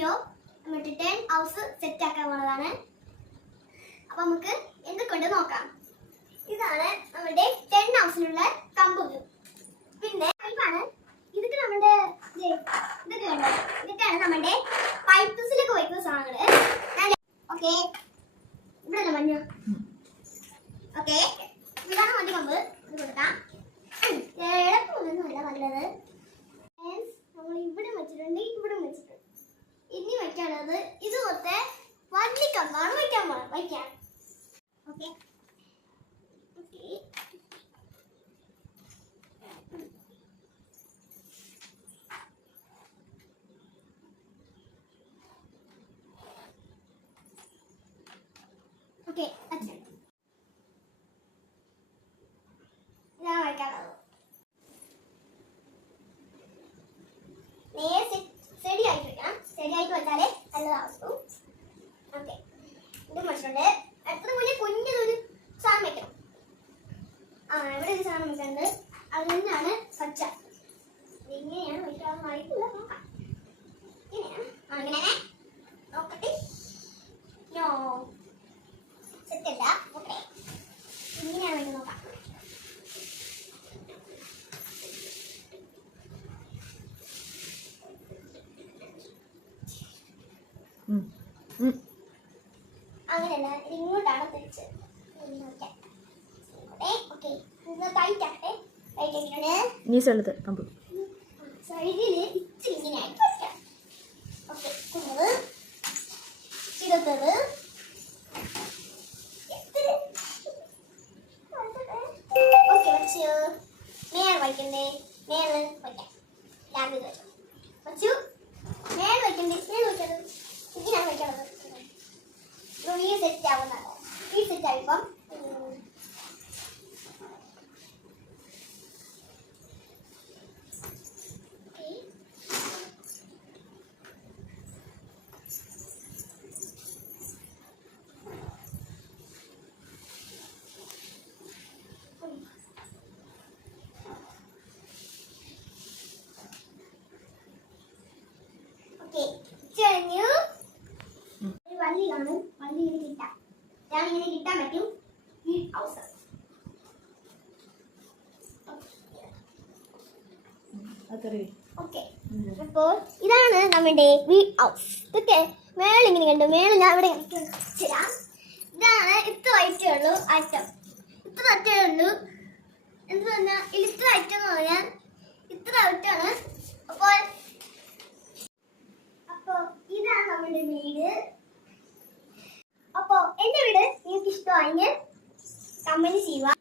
Video നമ്മുടെ 10 house set ആക്കാൻ പോണതാണ്. അപ്പൊ നമുക്ക് എന്തൊക്കെ നോക്കാം. ഇതാണ് നമ്മുടെ 10 ഹൗസിനുള്ള കമ്പ്. പിന്നെ പൈപ്പാണ്. ഇതൊക്കെ നമ്മുടെ ഇതൊക്കെയാണ് നമ്മുടെ പൈപ്പ്സിലൊക്കെ വയ്ക്കുന്ന സാധനങ്ങള്. ഓക്കെ, ഇവിടെ മഞ്ഞ. ഓക്കെ, ഇതാണ് മഞ്ഞ കമ്പ്. ഇത് കൊടുക്കാം. ഇടപ്പൊന്നുമല്ല നല്ലത്. നമ്മൾ ഇവിടെ വെച്ചിട്ടുണ്ട്, ഇവിടെ വെച്ചിട്ടുണ്ട്. ഇനി വെക്കാനുള്ളത് ഇതുപോലത്തെ വലിയ കമ്പാണ് വയ്ക്കാൻ. ഓക്കെ ഓക്കെ അച്ഛൻ ഞാൻ വയ്ക്കാനുള്ളത് ശരിയായിട്ട് വെക്കണം. ശരിയായിട്ട് വെച്ചാലേ നല്ലതാവും. ഓക്കെ, ഇത് വെച്ചിട്ടുണ്ട്. അടുത്തത് മുന്നേ കുഞ്ഞതൊരു സാധനം വെക്കണം. ഇവിടെ ഒരു സാധനം വെക്കുന്നുണ്ട്. അത് തന്നെയാണ് പച്ച. എങ്ങനെയാണ് വെക്കാമെന്ന് അറിയില്ല. നോക്കാം. ഇങ്ങനെയാണ്. ഇങ്ങനെ നോക്കട്ടെ. നോ സെറ്റല്ല. ഓക്കെ, ഇങ്ങനെയാണ് വേണ്ടി നോക്കാം. അങ്ങനെയല്ല, ഇങ്ങോട്ടാണ് തിരിച്ചത്. സൈഡില് ഇച്ചിരി ഇങ്ങനെ ആയിട്ട് വെക്കാം. ഓക്കെ, കുഞ്ഞത് ചിരത്തത് ഓക്കെ വെച്ച് മേൽ വയ്ക്കണ്ടേ. മേല് വയ്ക്കാം. ലാബിൽ വെച്ചു മേൽ വയ്ക്കണ്ടേ. മേൽ വെച്ചത് ഇങ്ങനെയാണ് വയ്ക്കാനുള്ളത്. ഈ സെറ്റ് ആവുന്നതാണ്. ഈ സെറ്റ് ആയിപ്പം വള്ളിയാണ്. വള്ളി ഇങ്ങനെ കിട്ടാം. ഇങ്ങനെ കിട്ടാൻ പറ്റും. ഈ ഹൗസ് ഓക്കെ. അപ്പോൾ ഇതാണ് നമ്മുടെ വീട് ഹൗസ്. ഇതൊക്കെ മേളിങ്ങനെ കണ്ടു. മേളിൽ ഞാൻ ഇവിടെ ചെയ്യാം. ഇതാണ് ഇത്ര ഐറ്റേ ഉള്ളൂ. ഐറ്റം ഇത്ര ഐറ്റേ ഉള്ളൂ. എന്ത് പറഞ്ഞാൽ ഇത്ര ഐറ്റം എന്ന് പറഞ്ഞാൽ ഇത്ര ഐറ്റമാണ്. അപ്പോൾ ഇതാണ് നമ്മുടെ വീട്. അപ്പോൾ എൻ്റെ വീട് നിങ്ങൾക്ക് ഇഷ്ടമായെങ്കിൽ കമന്റ് ചെയ്യുക.